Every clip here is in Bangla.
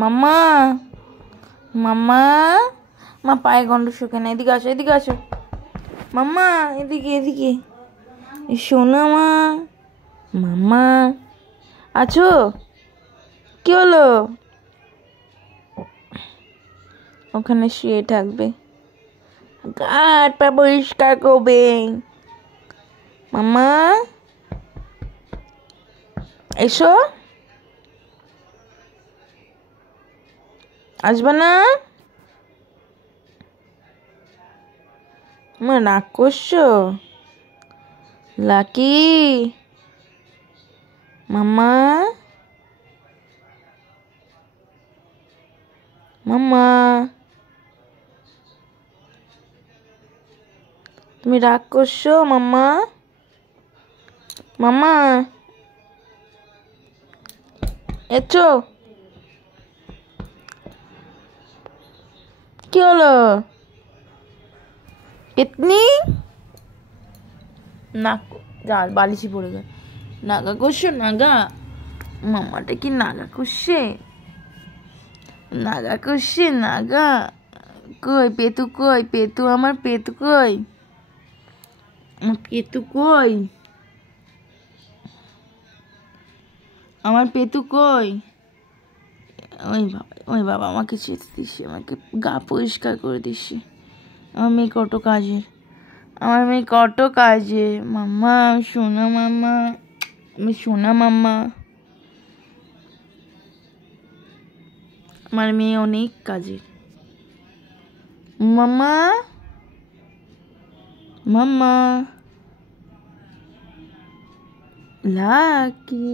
মাম্মা মাম্মা মা পায়ে গন্ড শুকে না, এদিকে আসো, এদিকে আসো মাম্মা, এদিকে এদিকে শোনা মা। মাম্মা আছো? কি হলো? ওখানে শুয়ে থাকবে, হাত পা পরিষ্কার করবে। মাম্মা এসো, আসবে না? মা রাগ করছো? লাকি মাম্মা, মাম্মা তুমি রাগ করছো? মাম্মা, মাম্মা এসো। কি হলো? পেতনি নাক যা বালিশি পড়ে গেল। নাগা করছো? নাগা মামাটা কি নাগা করছে? নাগা করছে নাগা? কই পেতু, কই পেতু, আমার পেতু কই? আমার পেতু কই? আমার পেতু কই? ওই বাবা, ওই বাবা, আমাকে চেতে দিচ্ছে, আমাকে গা পরিষ্কার করে দিচ্ছে। আমার মেয়ে কত কাজে, আমার মেয়ে কত কাজে। মাম্মা সোনা মাম্মা, আমি সোনা মাম্মা। আমার মেয়ে অনেক কাজের। মাম্মা মাম্মা লাকি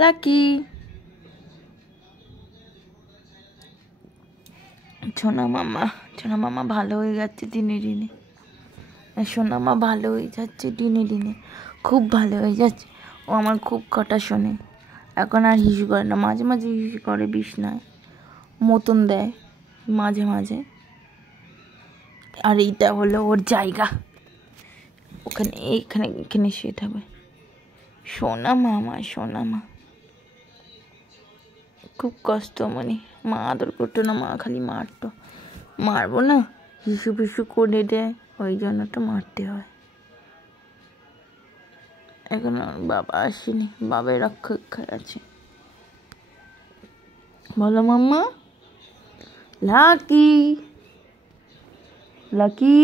লাকি সোনা মামা, সোনা মামা ভালো হয়ে যাচ্ছে দিনে দিনে। সোনা মা ভালো হয়ে যাচ্ছে দিনে দিনে, খুব ভালো হয়ে যাচ্ছে। ও আমার খুব কথা শোনে, এখন আর হিসু করে না। মাঝে মাঝে হিসু করে, বিছনায় মতন দেয় মাঝে মাঝে। আর এইটা হলো ওর জায়গা, ওখানে এইখানে এখানে শুয়ে থাকবে। সোনা মামা, সোনা মা, খুব কষ্ট মনে। মা আদর করতো না, মা খালি মারতো। মারবো না, হিসু পিসু করে দেয়, ওই জন্য তো মারতে হয়। এখন বাবা আসেনি, বাবার রক্ষায় আছে। বলো মাম্মা। লাকি লাকি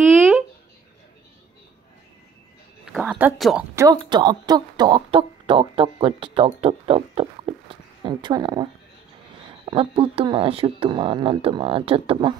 কাটা চক চক চক চক টক টক টক টক করছে, টক টক টক টক করছে। শোন আমার পুতুমা, সুতুমা, অনন্তমা, চোদ্দমা।